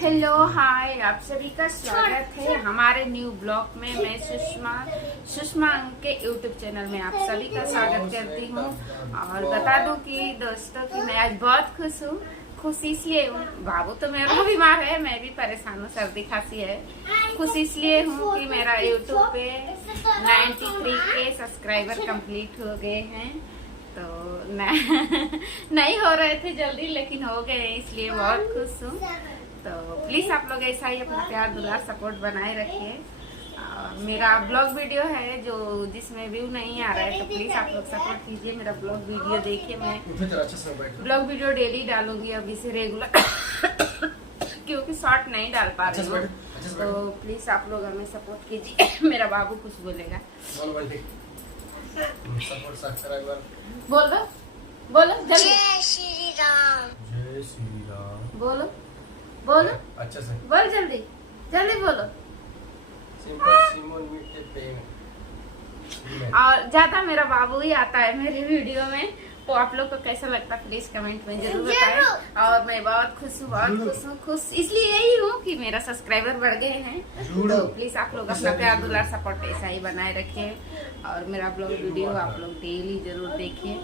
Hello hi, आप सभी का स्वागत है हमारे न्यू ब्लॉग में। मैं सुषमा के यूट्यूब चैनल में आप सभी का स्वागत करती हूँ। और बता दूं कि दोस्तों कि मैं आज बहुत खुश हूँ। खुश इसलिए हूँ, बाबू तो मेरा बीमार है, मैं भी परेशान हूँ, सर्दी खांसी है। खुश इसलिए हूँ कि मेरा यूट्यूब पे 93 के सब्सक्राइबर कंप्लीट हो गए हैं। तो नहीं हो रहे थे जल्दी, लेकिन हो गए, इसलिए बहुत खुश हूँ। तो प्लीज आप लोग ऐसा ही अपना प्यार दुलार सपोर्ट बनाए रखिए। मेरा ब्लॉग वीडियो है जो जिसमें व्यू नहीं आ रहा है, तो प्लीज आप लोग सपोर्ट कीजिए, मेरा ब्लॉग वीडियो देखिए। मैं ब्लॉग वीडियो डेली डालूंगी अभी से रेगुलर क्योंकि शॉर्ट नहीं डाल पा रही हूँ। तो प्लीज आप लोग हमें सपोर्ट कीजिए। मेरा बाबू कुछ बोलेगा, सपोर्ट सब्सक्राइबर बोलो बोलो जल्दी। जय श्री राम। जय श्री राम। बोलो बोलो, अच्छा से बोल जल्दी जल्दी बोलो। सिंपल सिमोन मीठे प्रेम। और ज्यादा मेरा बाबू ही आता है मेरे वीडियो में। तो आप लोग को कैसा लगता है प्लीज कमेंट में जरूर बताएं। और मैं बहुत खुश हूँ, बहुत खुश हूँ। खुश इसलिए यही हूँ कि मेरा सब्सक्राइबर बढ़ गए हैं। तो प्लीज आप लोग अपना प्यार दुलार सपोर्ट ऐसा ही बनाए रखिए। और मेरा ब्लॉग वीडियो आप लोग डेली जरूर देखिए।